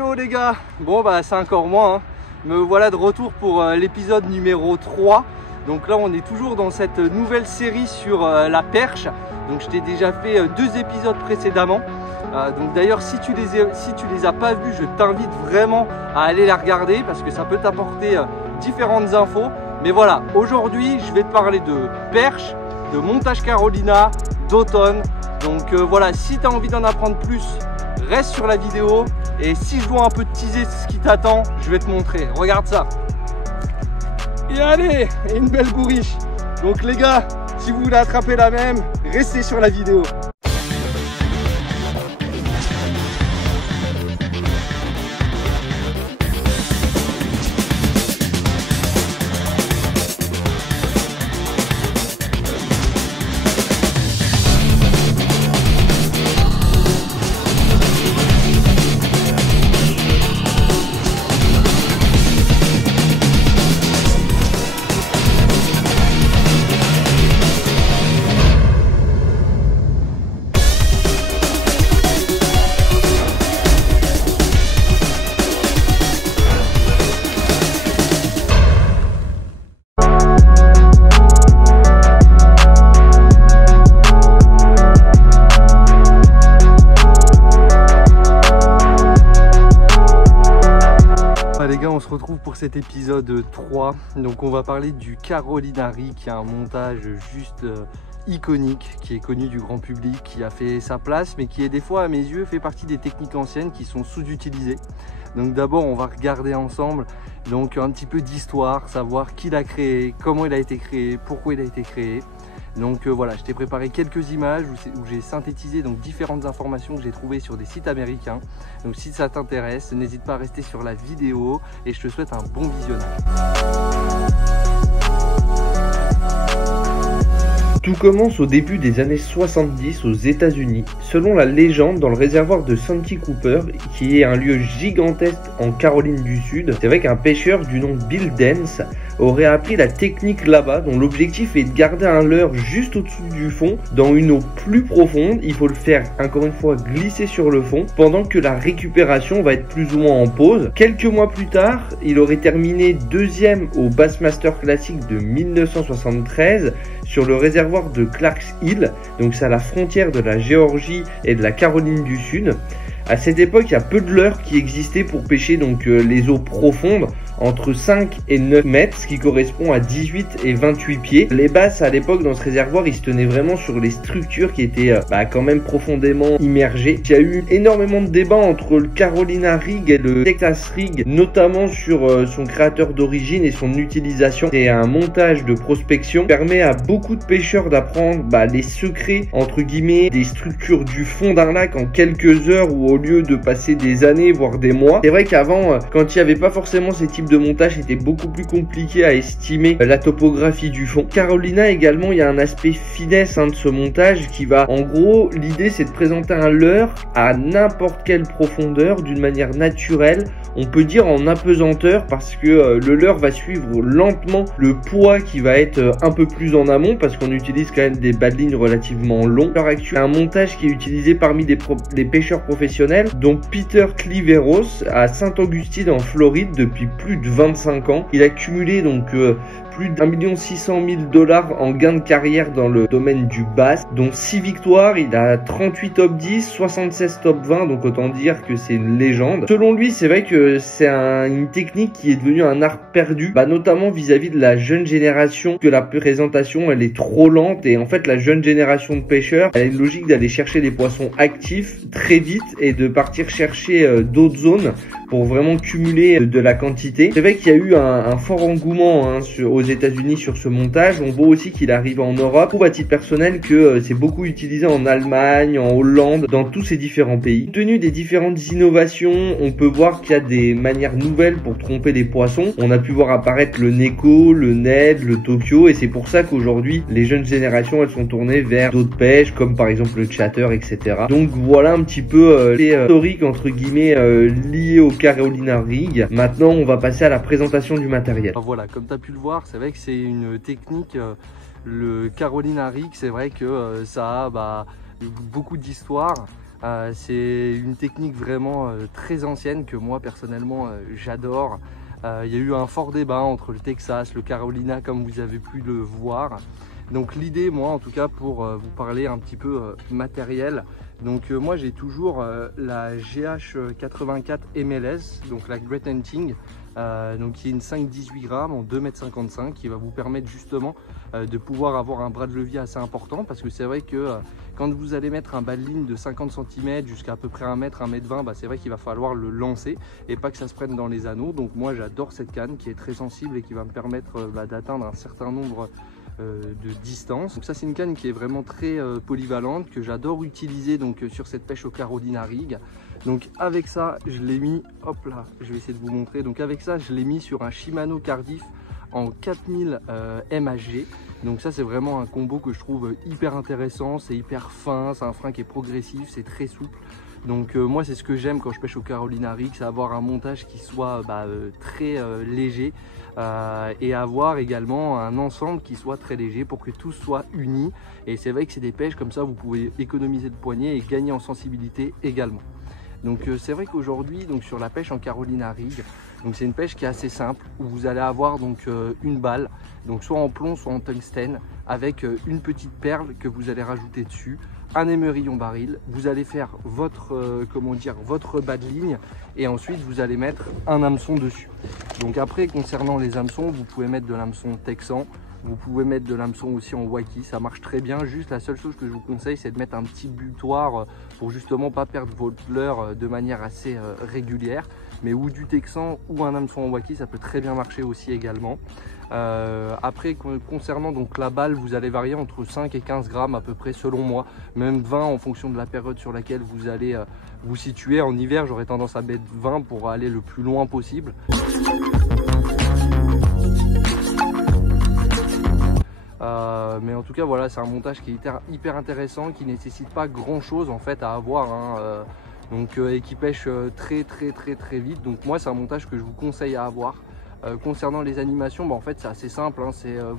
Hello les gars. Bon bah c'est encore moi hein. Me voilà de retour pour l'épisode numéro 3. Donc là on est toujours dans cette nouvelle série sur la perche. Donc je t'ai déjà fait 2 épisodes précédemment. Donc d'ailleurs si tu les as pas vus, je t'invite vraiment à aller les regarder parce que ça peut t'apporter différentes infos. Mais voilà, aujourd'hui je vais te parler de perche, de montage Carolina, d'automne. Donc voilà, si tu as envie d'en apprendre plus, reste sur la vidéo. Et si je dois un peu te teaser ce qui t'attend, je vais te montrer. Regarde ça. Et allez, une belle bourriche. Donc les gars, si vous voulez attraper la même, restez sur la vidéo. On se retrouve pour cet épisode 3. Donc on va parler du Carolina Rig, qui est un montage juste iconique, qui est connu du grand public, qui a fait sa place, mais qui est des fois à mes yeux fait partie des techniques anciennes qui sont sous-utilisées. Donc d'abord on va regarder ensemble donc un petit peu d'histoire, savoir qui l'a créé, comment il a été créé, pourquoi il a été créé. Donc voilà, je t'ai préparé quelques images où j'ai synthétisé donc différentes informations que j'ai trouvées sur des sites américains. Donc si ça t'intéresse, n'hésite pas à rester sur la vidéo et je te souhaite un bon visionnage. Tout commence au début des années 70 aux États-Unis, selon la légende dans le réservoir de Santee Cooper, qui est un lieu gigantesque en Caroline du Sud. C'est vrai qu'un pêcheur du nom de Bill Dance aurait appris la technique là-bas, dont l'objectif est de garder un leurre juste au-dessous du fond, dans une eau plus profonde. Il faut le faire, encore une fois, glisser sur le fond, pendant que la récupération va être plus ou moins en pause. Quelques mois plus tard, il aurait terminé 2e au Bassmaster Classic de 1973, sur le réservoir de Clarks Hill, donc c'est à la frontière de la Géorgie et de la Caroline du Sud. À cette époque, il y a peu de leurres qui existaient pour pêcher donc les eaux profondes, entre 5 et 9 mètres, ce qui correspond à 18 et 28 pieds. Les basses à l'époque dans ce réservoir, ils se tenaient vraiment sur les structures qui étaient quand même profondément immergées. Il y a eu énormément de débats entre le Carolina Rig et le Texas Rig, notamment sur son créateur d'origine et son utilisation. C'est un montage de prospection qui permet à beaucoup de pêcheurs d'apprendre les secrets entre guillemets des structures du fond d'un lac en quelques heures, ou au lieu de passer des années voire des mois. C'est vrai qu'avant, quand il n'y avait pas forcément ces types de montage, c'était beaucoup plus compliqué à estimer la topographie du fond. Carolina également, il y a un aspect finesse de ce montage qui va, en gros, l'idée c'est de présenter un leurre à n'importe quelle profondeur d'une manière naturelle, on peut dire en apesanteur, parce que le leurre va suivre lentement le poids qui va être un peu plus en amont, parce qu'on utilise quand même des bas de ligne relativement longs. À l'heure actuelle, un montage qui est utilisé parmi les pêcheurs professionnels, dont Peter Cliveros à Saint-Augustine en Floride depuis plus de 25 ans. Il a cumulé donc plus d'1 600 000 $ en gain de carrière dans le domaine du bass, dont 6 victoires. Il a 38 top 10, 76 top 20, donc autant dire que c'est une légende. Selon lui, c'est vrai que c'est une technique qui est devenue un art perdu, notamment vis-à-vis de la jeune génération, que la présentation elle est trop lente, et en fait la jeune génération de pêcheurs, elle a une logique d'aller chercher des poissons actifs très vite et de partir chercher d'autres zones pour vraiment cumuler de la quantité. C'est vrai qu'il y a eu un fort engouement aux États-Unis sur ce montage. On voit aussi qu'il arrive en Europe. Je trouve à titre personnel que c'est beaucoup utilisé en Allemagne, en Hollande, dans tous ces différents pays. Compte tenu des différentes innovations, on peut voir qu'il y a des manières nouvelles pour tromper les poissons. On a pu voir apparaître le Neko, le Ned, le Tokyo, et c'est pour ça qu'aujourd'hui les jeunes générations elles sont tournées vers d'autres pêches comme par exemple le chatter, etc. Donc voilà un petit peu les historiques entre guillemets liés au Carolina Rig. Maintenant on va passer à la présentation du matériel. Voilà, comme tu as pu le voir, c'est vrai que c'est une technique, le Carolina Rig, c'est vrai que ça a beaucoup d'histoire. C'est une technique vraiment très ancienne que moi personnellement j'adore. Il y a eu un fort débat entre le Texas, le Carolina comme vous avez pu le voir. Donc l'idée, moi en tout cas, pour vous parler un petit peu matériel, donc moi j'ai toujours la GH84 MLS, donc la Great Hunting, donc qui est une 5-18 grammes en 2,55 m qui va vous permettre justement de pouvoir avoir un bras de levier assez important, parce que c'est vrai que quand vous allez mettre un bas de ligne de 50 cm jusqu'à à peu près 1 m, 1,20 m, c'est vrai qu'il va falloir le lancer et pas que ça se prenne dans les anneaux. Donc moi j'adore cette canne qui est très sensible et qui va me permettre d'atteindre un certain nombre de distance. Donc ça c'est une canne qui est vraiment très polyvalente, que j'adore utiliser donc sur cette pêche au Carolina Rig. Donc avec ça je l'ai mis, hop là, je vais essayer de vous montrer. Donc avec ça je l'ai mis sur un Shimano Cardiff en 4000 MHG. Donc ça c'est vraiment un combo que je trouve hyper intéressant, c'est hyper fin, c'est un frein qui est progressif, c'est très souple. Donc moi c'est ce que j'aime quand je pêche au Carolina Rig, c'est avoir un montage qui soit très léger et avoir également un ensemble qui soit très léger pour que tout soit uni. Et c'est vrai que c'est des pêches comme ça, vous pouvez économiser le poignet et gagner en sensibilité également. Donc c'est vrai qu'aujourd'hui donc sur la pêche en Carolina Rig, donc c'est une pêche qui est assez simple, où vous allez avoir donc une balle, donc soit en plomb soit en tungstène, avec une petite perle que vous allez rajouter dessus, un émerillon baril, vous allez faire votre votre bas de ligne et ensuite vous allez mettre un hameçon dessus. Donc après concernant les hameçons, vous pouvez mettre de l'hameçon texan, vous pouvez mettre de l'hameçon aussi en waki, ça marche très bien. Juste la seule chose que je vous conseille, c'est de mettre un petit butoir pour justement pas perdre votre leurre de manière assez régulière. Mais ou du texan ou un hameçon en waki, ça peut très bien marcher aussi également. Après concernant donc la balle, vous allez varier entre 5 et 15 grammes à peu près selon moi, même 20 en fonction de la période sur laquelle vous allez vous situer. En hiver j'aurais tendance à mettre 20 pour aller le plus loin possible. Mais en tout cas voilà, c'est un montage qui est hyper intéressant, qui nécessite pas grand chose en fait à avoir hein, et qui pêche très vite. Donc moi c'est un montage que je vous conseille à avoir. Concernant les animations, en fait c'est assez simple hein,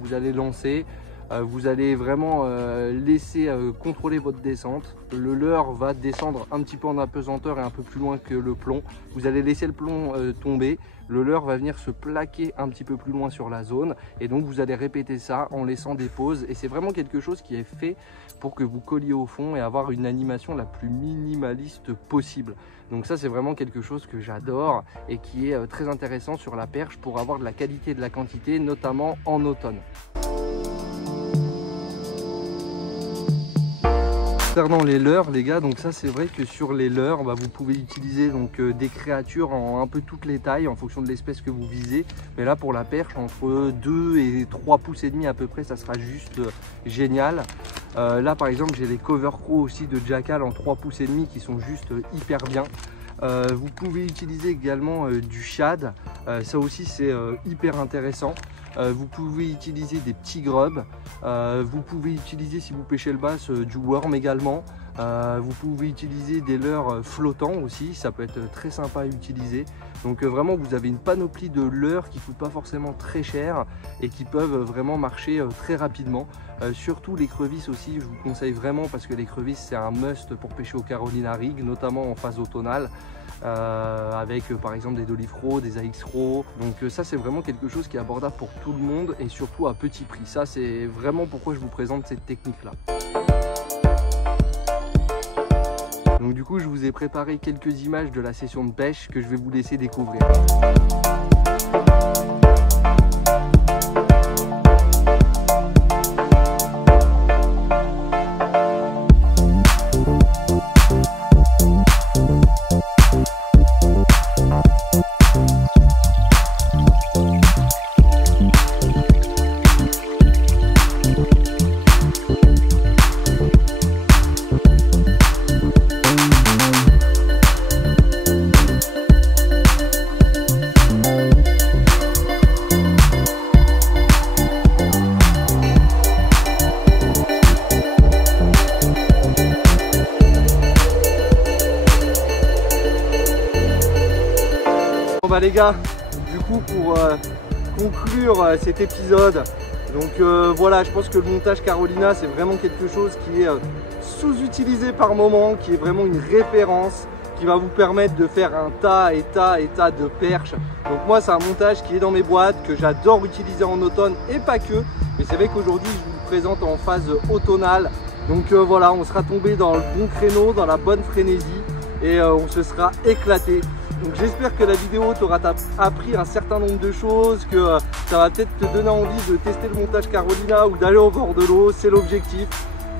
vous allez lancer, vous allez vraiment laisser contrôler votre descente. Le leurre va descendre un petit peu en apesanteur et un peu plus loin que le plomb. Vous allez laisser le plomb tomber, le leurre va venir se plaquer un petit peu plus loin sur la zone et donc vous allez répéter ça en laissant des pauses. Et c'est vraiment quelque chose qui est fait pour que vous colliez au fond et avoir une animation la plus minimaliste possible. Donc ça c'est vraiment quelque chose que j'adore et qui est très intéressant sur la perche pour avoir de la qualité et de la quantité, notamment en automne. Concernant les leurres les gars, donc ça c'est vrai que sur les leurres vous pouvez utiliser donc des créatures en un peu toutes les tailles en fonction de l'espèce que vous visez, mais là pour la perche entre 2 et 3 pouces et demi à peu près, ça sera juste génial. Là par exemple j'ai les cover crow aussi de Jackall en 3 pouces et demi qui sont juste hyper bien. Vous pouvez utiliser également du shad, ça aussi c'est hyper intéressant. Vous pouvez utiliser des petits grubs, vous pouvez utiliser si vous pêchez le bass du worm également, vous pouvez utiliser des leurres flottants aussi, ça peut être très sympa à utiliser. Donc vraiment vous avez une panoplie de leurres qui ne coûtent pas forcément très cher et qui peuvent vraiment marcher très rapidement. Surtout l'écrevisse aussi, je vous conseille vraiment parce que l'écrevisse c'est un must pour pêcher au Carolina Rig, notamment en phase automnale. Avec par exemple des Dolly Fro, des AX Fro. Donc ça c'est vraiment quelque chose qui est abordable pour tout le monde et surtout à petit prix. Ça c'est vraiment pourquoi je vous présente cette technique là. Donc du coup je vous ai préparé quelques images de la session de pêche que je vais vous laisser découvrir. Bon bah les gars, du coup pour conclure cet épisode, donc voilà, je pense que le montage Carolina c'est vraiment quelque chose qui est sous-utilisé par moment, qui est vraiment une référence, qui va vous permettre de faire un tas et tas de perches. Donc moi c'est un montage qui est dans mes boîtes, que j'adore utiliser en automne et pas que. Mais c'est vrai qu'aujourd'hui je vous le présente en phase automnale. Donc voilà, on sera tombé dans le bon créneau, dans la bonne frénésie et on se sera éclaté. Donc j'espère que la vidéo t'aura appris un certain nombre de choses, que ça va peut-être te donner envie de tester le montage Carolina ou d'aller au bord de l'eau, c'est l'objectif.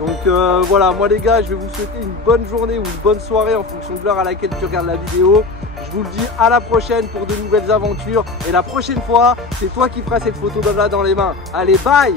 Donc voilà, moi les gars, je vais vous souhaiter une bonne journée ou une bonne soirée en fonction de l'heure à laquelle tu regardes la vidéo. Je vous le dis, à la prochaine pour de nouvelles aventures. Et la prochaine fois, c'est toi qui feras cette photo là dans les mains. Allez, bye!